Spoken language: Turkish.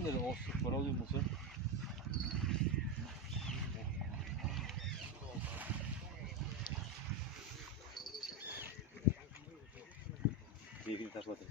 nelle ossa, però di museo. Vivi da poter.